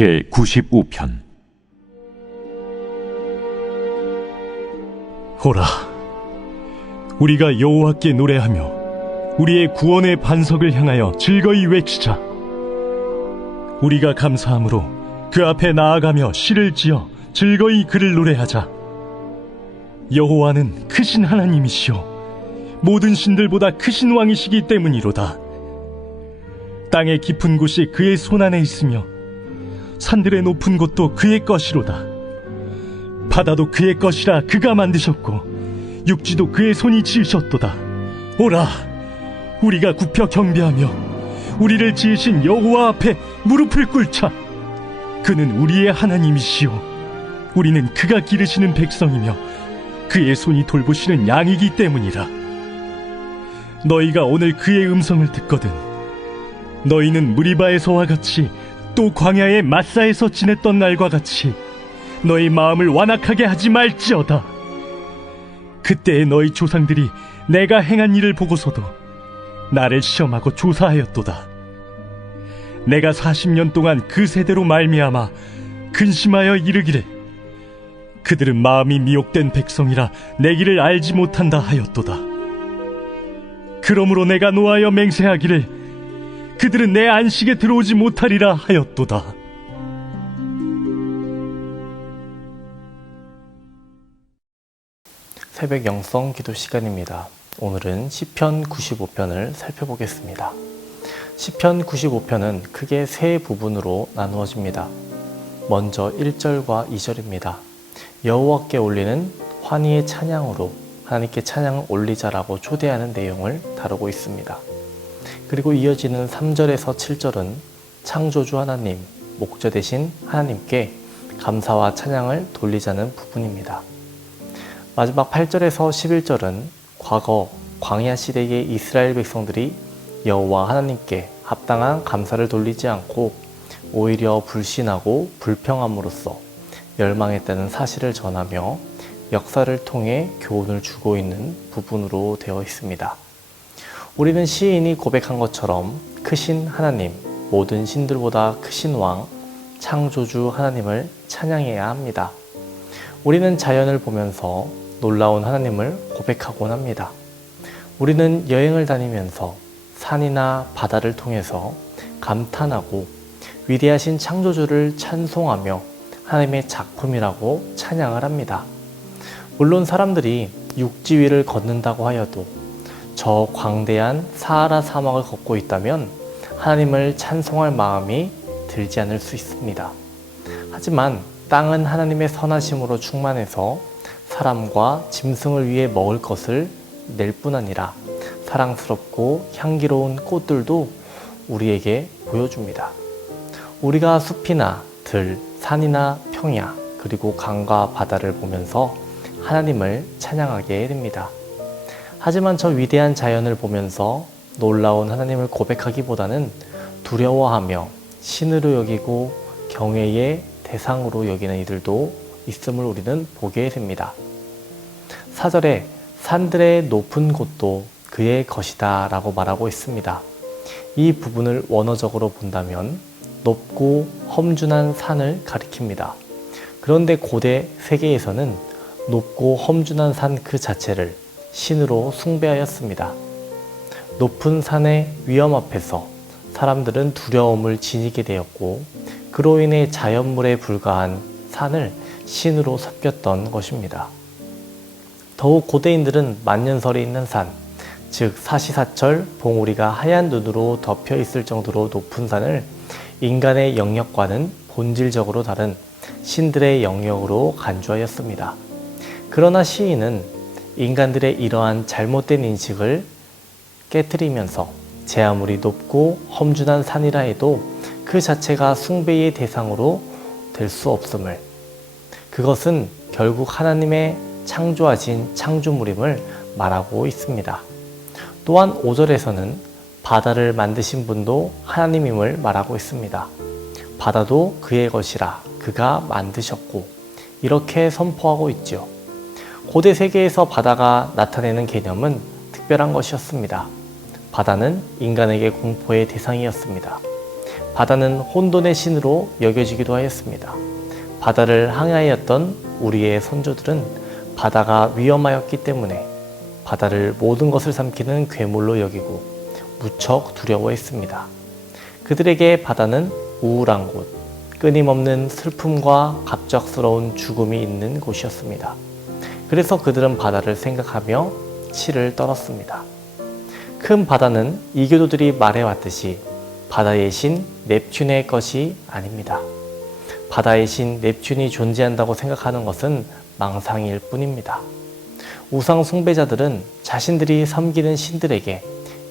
제95편. 오라, 우리가 여호와께 노래하며 우리의 구원의 반석을 향하여 즐거이 외치자. 우리가 감사함으로 그 앞에 나아가며 시를 지어 즐거이 그를 노래하자. 여호와는 크신 하나님이시오 모든 신들보다 크신 왕이시기 때문이로다. 땅의 깊은 곳이 그의 손안에 있으며 산들의 높은 곳도 그의 것이로다. 바다도 그의 것이라 그가 만드셨고 육지도 그의 손이 지으셨도다. 오라, 우리가 굽혀 경배하며 우리를 지으신 여호와 앞에 무릎을 꿇자. 그는 우리의 하나님이시오 우리는 그가 기르시는 백성이며 그의 손이 돌보시는 양이기 때문이라. 너희가 오늘 그의 음성을 듣거든 너희는 무리바에서와 같이 또 광야의 마사에서 지냈던 날과 같이 너희 마음을 완악하게 하지 말지어다. 그때에 너희 조상들이 내가 행한 일을 보고서도 나를 시험하고 조사하였도다. 내가 40년 동안 그 세대로 말미암아 근심하여 이르기를 그들은 마음이 미혹된 백성이라 내 길을 알지 못한다 하였도다. 그러므로 내가 노하여 맹세하기를 그들은 내 안식에 들어오지 못하리라 하였도다. 새벽 영성 기도 시간입니다. 오늘은 시편 95편을 살펴보겠습니다. 시편 95편은 크게 세 부분으로 나누어집니다. 먼저 1절과 2절입니다. 여호와께 올리는 환희의 찬양으로 하나님께 찬양을 올리자라고 초대하는 내용을 다루고 있습니다. 그리고 이어지는 3절에서 7절은 창조주 하나님, 목자 되신 하나님께 감사와 찬양을 돌리자는 부분입니다. 마지막 8절에서 11절은 과거 광야 시대의 이스라엘 백성들이 여호와 하나님께 합당한 감사를 돌리지 않고 오히려 불신하고 불평함으로써 멸망했다는 사실을 전하며 역사를 통해 교훈을 주고 있는 부분으로 되어 있습니다. 우리는 시인이 고백한 것처럼 크신 하나님, 모든 신들보다 크신 왕, 창조주 하나님을 찬양해야 합니다. 우리는 자연을 보면서 놀라운 하나님을 고백하곤 합니다. 우리는 여행을 다니면서 산이나 바다를 통해서 감탄하고 위대하신 창조주를 찬송하며 하나님의 작품이라고 찬양을 합니다. 물론 사람들이 육지 위를 걷는다고 하여도 저 광대한 사하라 사막을 걷고 있다면 하나님을 찬송할 마음이 들지 않을 수 있습니다. 하지만 땅은 하나님의 선하심으로 충만해서 사람과 짐승을 위해 먹을 것을 낼 뿐 아니라 사랑스럽고 향기로운 꽃들도 우리에게 보여줍니다. 우리가 숲이나 들, 산이나 평야, 그리고 강과 바다를 보면서 하나님을 찬양하게 됩니다. 하지만 저 위대한 자연을 보면서 놀라운 하나님을 고백하기보다는 두려워하며 신으로 여기고 경외의 대상으로 여기는 이들도 있음을 우리는 보게 됩니다. 4절에 산들의 높은 곳도 그의 것이다 라고 말하고 있습니다. 이 부분을 원어적으로 본다면 높고 험준한 산을 가리킵니다. 그런데 고대 세계에서는 높고 험준한 산 그 자체를 신으로 숭배하였습니다. 높은 산의 위험 앞에서 사람들은 두려움을 지니게 되었고 그로 인해 자연물에 불과한 산을 신으로 섬겼던 것입니다. 더욱 고대인들은 만년설이 있는 산, 즉 사시사철, 봉우리가 하얀 눈으로 덮여 있을 정도로 높은 산을 인간의 영역과는 본질적으로 다른 신들의 영역으로 간주하였습니다. 그러나 시인은 인간들의 이러한 잘못된 인식을 깨트리면서 제 아무리 높고 험준한 산이라 해도 그 자체가 숭배의 대상으로 될 수 없음을, 그것은 결국 하나님의 창조하신 창조물임을 말하고 있습니다. 또한 5절에서는 바다를 만드신 분도 하나님임을 말하고 있습니다. 바다도 그의 것이라 그가 만드셨고 이렇게 선포하고 있죠. 고대 세계에서 바다가 나타내는 개념은 특별한 것이었습니다. 바다는 인간에게 공포의 대상이었습니다. 바다는 혼돈의 신으로 여겨지기도 하였습니다. 바다를 항해하였던 우리의 선조들은 바다가 위험하였기 때문에 바다를 모든 것을 삼키는 괴물로 여기고 무척 두려워했습니다. 그들에게 바다는 우울한 곳, 끊임없는 슬픔과 갑작스러운 죽음이 있는 곳이었습니다. 그래서 그들은 바다를 생각하며 치를 떨었습니다. 큰 바다는 이교도들이 말해왔듯이 바다의 신 넵튠의 것이 아닙니다. 바다의 신 넵튠이 존재한다고 생각하는 것은 망상일 뿐입니다. 우상 숭배자들은 자신들이 섬기는 신들에게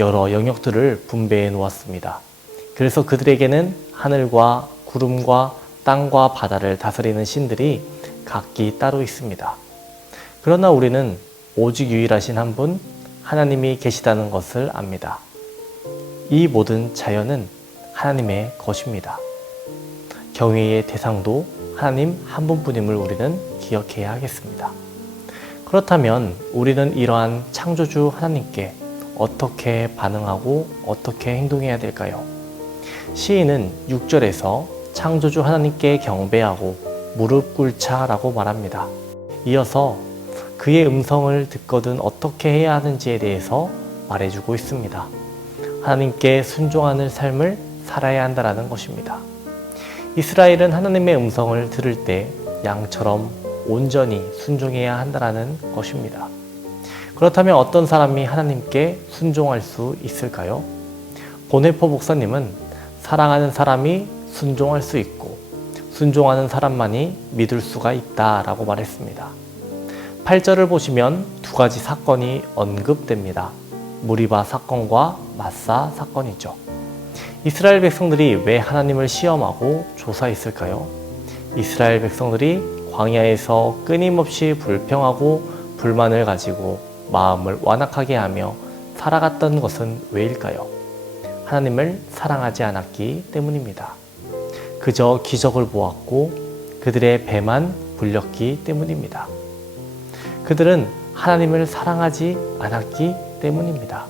여러 영역들을 분배해 놓았습니다. 그래서 그들에게는 하늘과 구름과 땅과 바다를 다스리는 신들이 각기 따로 있습니다. 그러나 우리는 오직 유일하신 한 분, 하나님이 계시다는 것을 압니다. 이 모든 자연은 하나님의 것입니다. 경외의 대상도 하나님 한 분뿐임을 우리는 기억해야 하겠습니다. 그렇다면 우리는 이러한 창조주 하나님께 어떻게 반응하고 어떻게 행동해야 될까요? 시인은 6절에서 창조주 하나님께 경배하고 무릎 꿇자라고 말합니다. 이어서 그의 음성을 듣거든 어떻게 해야 하는지에 대해서 말해주고 있습니다. 하나님께 순종하는 삶을 살아야 한다는 것입니다. 이스라엘은 하나님의 음성을 들을 때 양처럼 온전히 순종해야 한다는 것입니다. 그렇다면 어떤 사람이 하나님께 순종할 수 있을까요? 보네포 목사님은 사랑하는 사람이 순종할 수 있고 순종하는 사람만이 믿을 수가 있다라고 말했습니다. 8절을 보시면 두 가지 사건이 언급됩니다. 무리바 사건과 마사 사건이죠. 이스라엘 백성들이 왜 하나님을 시험하고 조사했을까요? 이스라엘 백성들이 광야에서 끊임없이 불평하고 불만을 가지고 마음을 완악하게 하며 살아갔던 것은 왜일까요? 하나님을 사랑하지 않았기 때문입니다. 그저 기적을 보았고 그들의 배만 불렸기 때문입니다. 그들은 하나님을 사랑하지 않았기 때문입니다.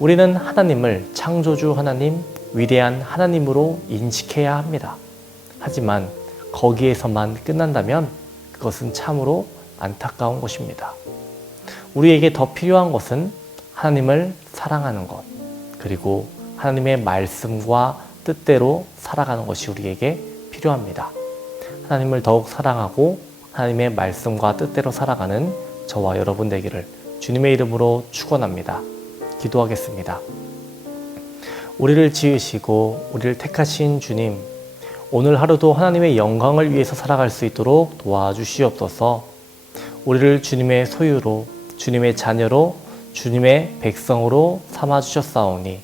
우리는 하나님을 창조주 하나님, 위대한 하나님으로 인식해야 합니다. 하지만 거기에서만 끝난다면 그것은 참으로 안타까운 것입니다. 우리에게 더 필요한 것은 하나님을 사랑하는 것, 그리고 하나님의 말씀과 뜻대로 살아가는 것이 우리에게 필요합니다. 하나님을 더욱 사랑하고 하나님의 말씀과 뜻대로 살아가는 저와 여러분 되기를 주님의 이름으로 축원합니다. 기도하겠습니다. 우리를 지으시고 우리를 택하신 주님, 오늘 하루도 하나님의 영광을 위해서 살아갈 수 있도록 도와주시옵소서. 우리를 주님의 소유로, 주님의 자녀로, 주님의 백성으로 삼아주셨사오니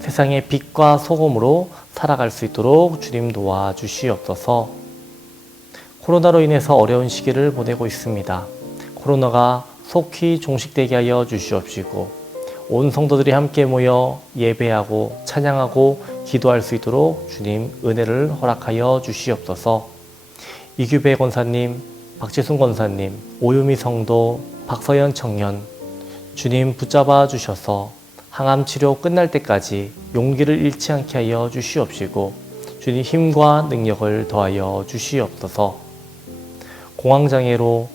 세상의 빛과 소금으로 살아갈 수 있도록 주님 도와주시옵소서. 코로나로 인해서 어려운 시기를 보내고 있습니다. 코로나가 속히 종식되게 하여 주시옵시고 온 성도들이 함께 모여 예배하고 찬양하고 기도할 수 있도록 주님 은혜를 허락하여 주시옵소서. 이규배 권사님, 박재순 권사님, 오유미 성도, 박서연 청년, 주님 붙잡아 주셔서 항암 치료 끝날 때까지 용기를 잃지 않게 하여 주시옵시고 주님 힘과 능력을 더하여 주시옵소서. 공황장애로,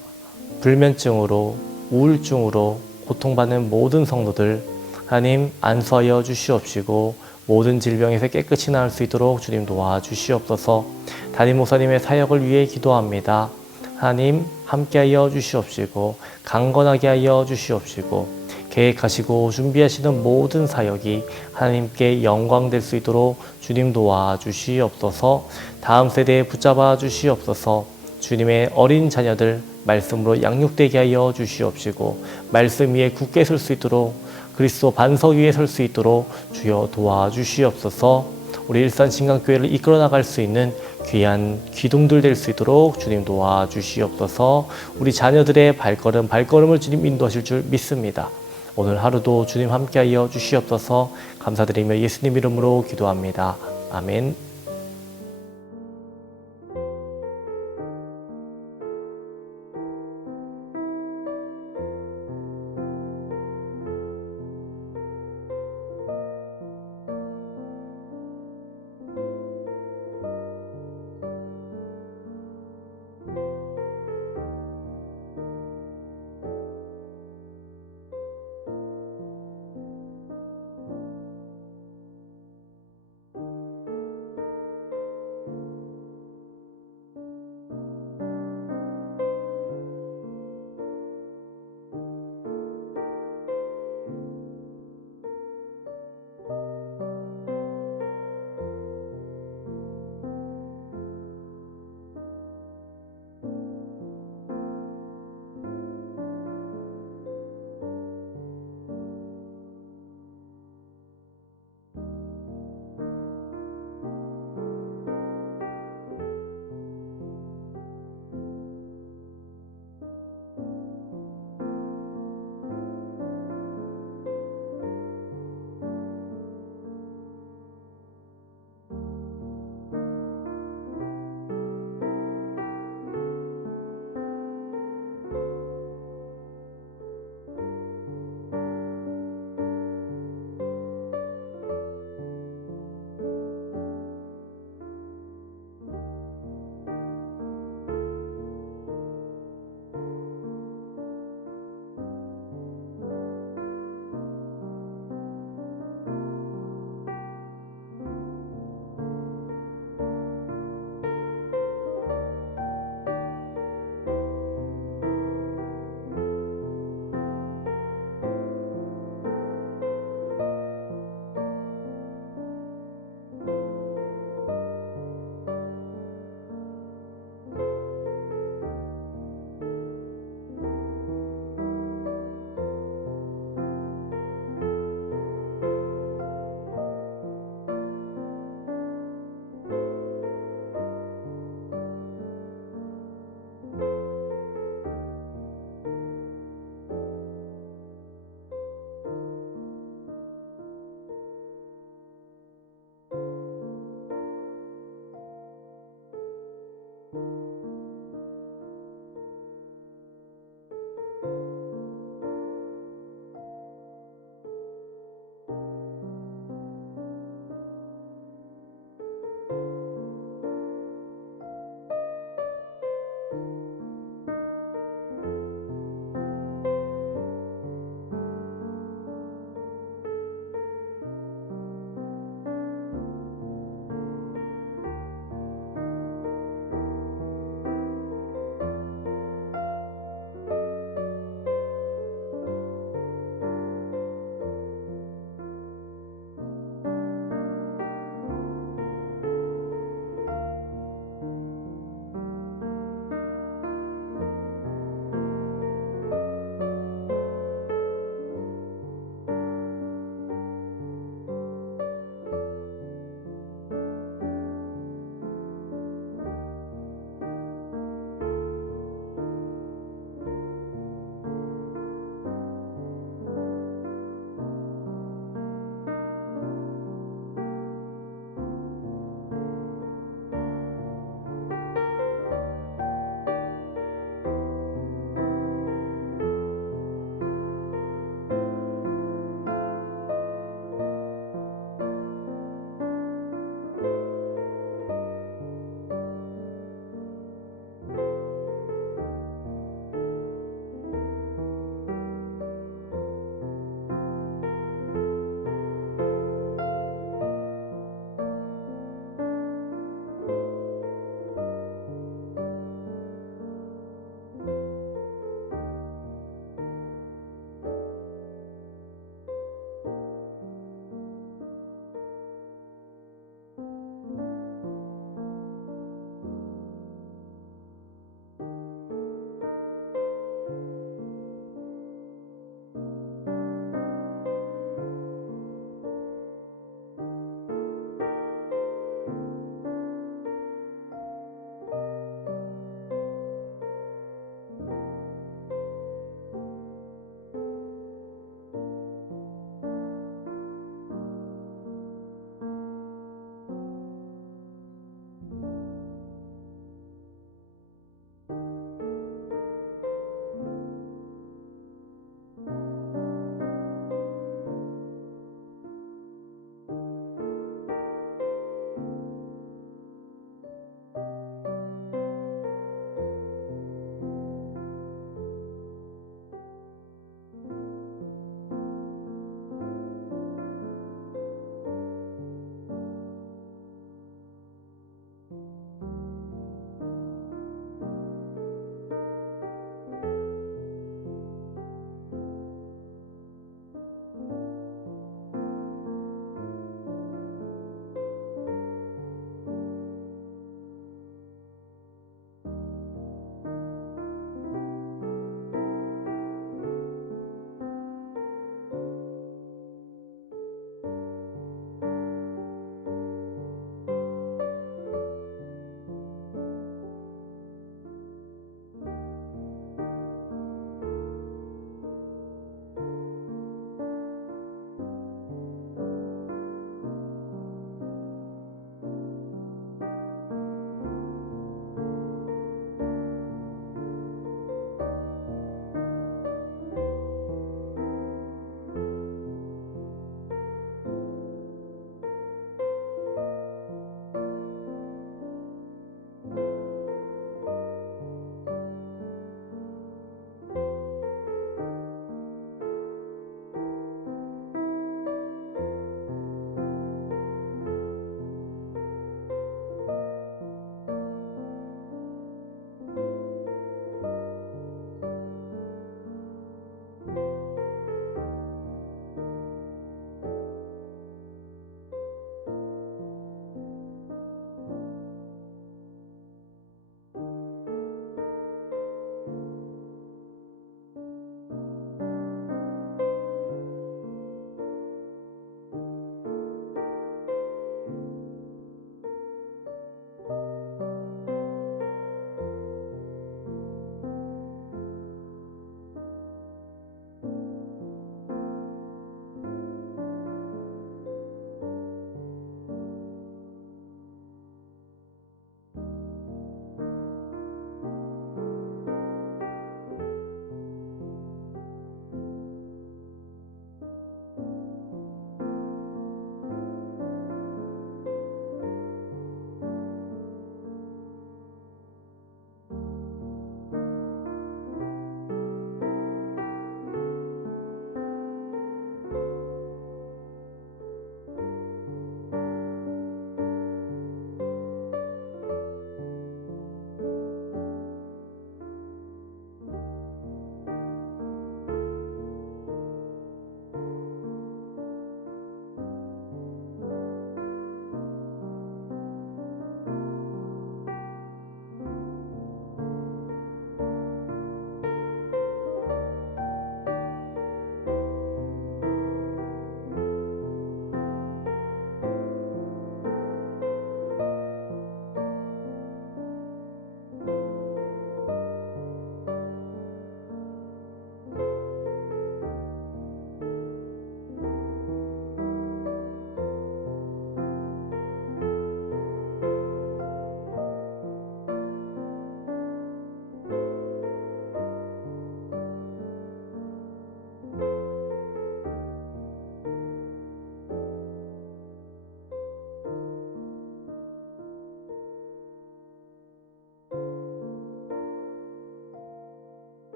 불면증으로, 우울증으로 고통받는 모든 성도들 하나님 안수하여 주시옵시고 모든 질병에서 깨끗이 나을 수 있도록 주님 도와주시옵소서. 담임 목사님의 사역을 위해 기도합니다. 하나님 함께하여 주시옵시고 강건하게 하여 주시옵시고 계획하시고 준비하시는 모든 사역이 하나님께 영광될 수 있도록 주님 도와주시옵소서. 다음 세대에 붙잡아 주시옵소서. 주님의 어린 자녀들 말씀으로 양육되게 하여 주시옵시고 말씀 위에 굳게 설 수 있도록 그리스도 반석 위에 설 수 있도록 주여 도와주시옵소서. 우리 일산신강교회를 이끌어 나갈 수 있는 귀한 기둥들 될 수 있도록 주님 도와주시옵소서. 우리 자녀들의 발걸음을 주님 인도하실 줄 믿습니다. 오늘 하루도 주님 함께하여 주시옵소서. 감사드리며 예수님 이름으로 기도합니다. 아멘.